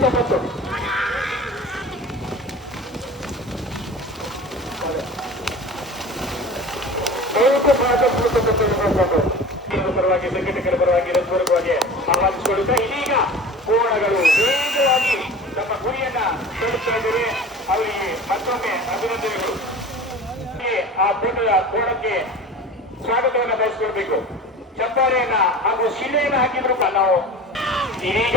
Gracias. ದಯವಿಟ್ಟು ಪ್ರಾರಂಭಿಸಬೇಕು ಪರವಾಗಿ, ಸಂಘಟಕರ ಪರವಾಗಿ ಹೃತ್ಪೂರ್ವಕವಾಗಿ ಆಹ್ವಾನಿಸಿಕೊಳ್ಳುತ್ತಾ ಇದೀಗ ಕೋಣಗಳು ವೇಗವಾಗಿ ತಮ್ಮ ಗುರಿಯನ್ನ ತಲುಪ್ತಾ ಇದ್ದಾರೆ. ಅವರಿಗೆ ಮತ್ತೊಮ್ಮೆ ಅಭಿನಂದನೆಗಳು. ಆ ಪುಟದ ಕೋಣಕ್ಕೆ ಸ್ವಾಗತವನ್ನ ಬಯಸಿಕೊಳ್ಬೇಕು. ಚಪ್ಪಾಳೆಯನ್ನ ಹಾಗೂ ಶಿಲೆಯನ್ನ ಹಾಕಿದ್ರು ನಾವು. ಇದೀಗ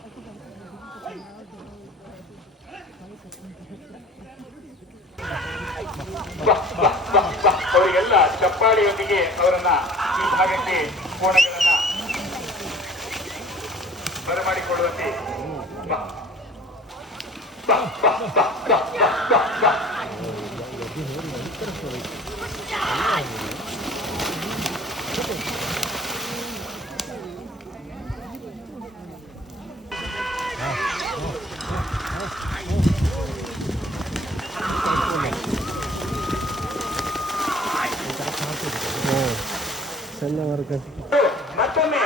ಅವರಿಗೆಲ್ಲ ಚಪ್ಪಾಳಿಯೊಂದಿಗೆ ಅವರನ್ನ ಈ ಭಾಗಕ್ಕೆ ಕೋಣಗಳನ್ನ ಬರಮಾಡಿಕೊಳ್ಳುವಂತೆ. ಸಣ್ಣ ವರ್ಗ ಮತ್ತೊಮ್ಮೆ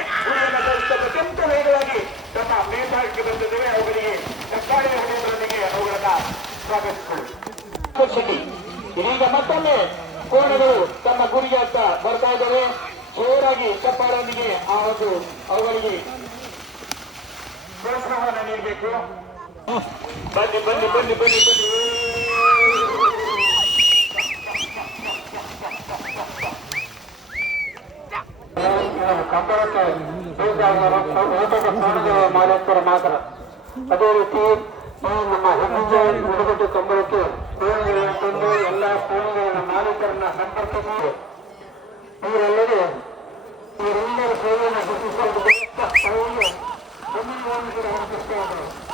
ಅತ್ಯಂತ ವೇಗವಾಗಿ ತಮ್ಮ ಮೇಲ್ಭಾಗಕ್ಕೆ ಬಂದಿದ್ದೇವೆ ಅವುಗಳಿಗೆ ಸರ್ಕಾರಿ ಹೊಡೆಯುವುದರೊಂದಿಗೆ ಅವುಗಳನ್ನ ಸ್ವಾಗತಿಸಿಕೊಳ್ಳಿ. ಇದೀಗ ಮತ್ತೊಮ್ಮೆ ಕೋಣಗಳು ತಮ್ಮ ಗುರಿಯತ್ತ ಬರ್ತಾ ಇದ್ದಾರೆ ಜೋರಾಗಿ ಚಪ್ಪಾಡೊಂದಿಗೆ ಆ ಒಂದು ಅವುಗಳಿಗೆ ಪ್ರೋತ್ಸಾಹವನ್ನು ನೀಡಬೇಕು. ಬನ್ನಿ ಬನ್ನಿ ಬನ್ನಿ ಬನ್ನಿ ಬನ್ನಿ. ಬೇಕಾಗಿರೋ ಊಟದ ಪ್ರಾಣಿಗಳ ಮಾಲೀಕರು ಮಾತ್ರ. ಅದೇ ರೀತಿ ನಮ್ಮ ಹೆಜ್ಜೆ ಹುಡುಗಟ್ಟು ಕಂಬಳಕ್ಕೆ ಕೋಣಿಗಳನ್ನು ತಂದು ಎಲ್ಲ ಕೋಣಿಗಳ ಮಾಲೀಕರನ್ನ ಸಂಪರ್ಕಿಸಿ ಇವರಲ್ಲದೆ ಇವರೆಲ್ಲರ ಸೇವೆಯನ್ನು ಗುರುತಿಸಿಕೊಂಡು ಬರುತ್ತಾ ಸ್ಥಳವನ್ನು ಒಮ್ಮೆಗೆ